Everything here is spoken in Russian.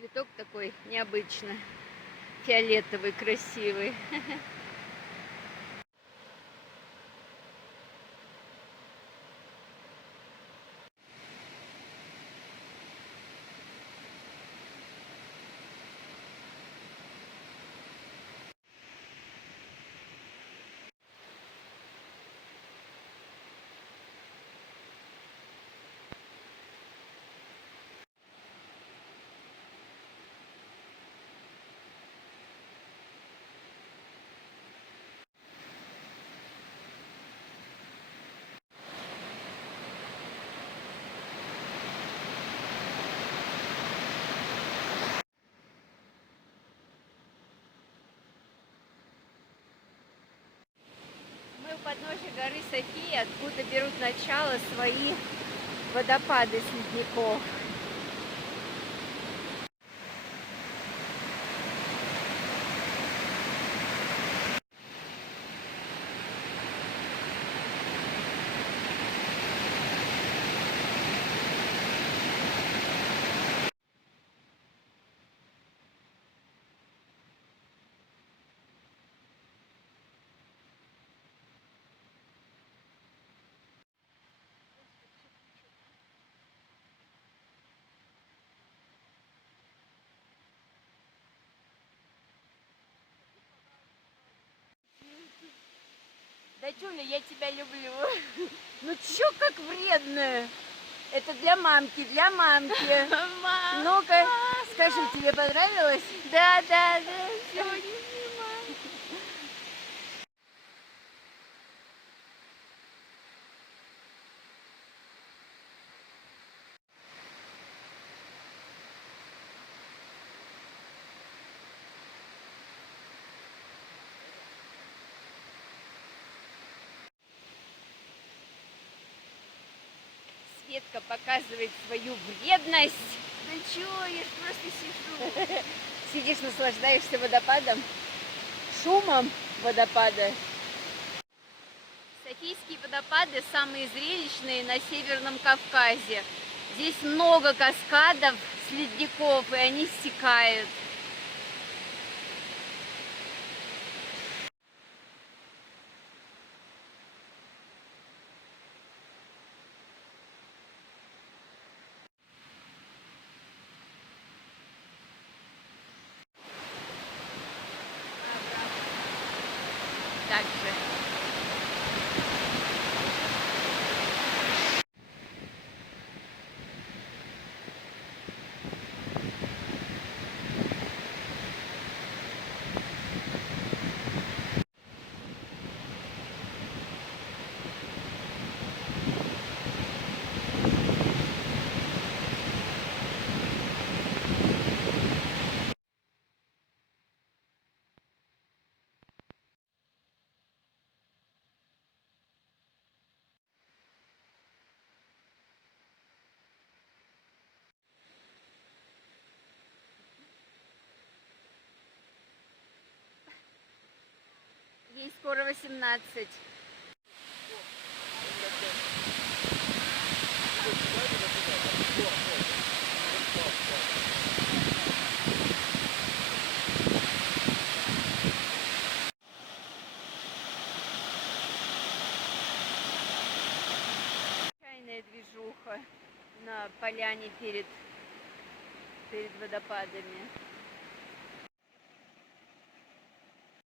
цветок такой необычно фиолетовый, красивый. Мы у подножия горы Софии, откуда берут начало свои водопады с ледников. Да, Тюля, я тебя люблю. Ну чё как вредная? Это для мамки, для мамки. Ну-ка, скажи, тебе понравилось? Да, да, да, сегодня снимаю. Светка показывает свою вредность. Да чё, я ж просто сижу. Сидишь, наслаждаешься водопадом, шумом водопада. Софийские водопады самые зрелищные на Северном Кавказе. Здесь много каскадов с ледников, и они стекают. Также. Ей скоро 18. Чайная движуха на поляне перед водопадами.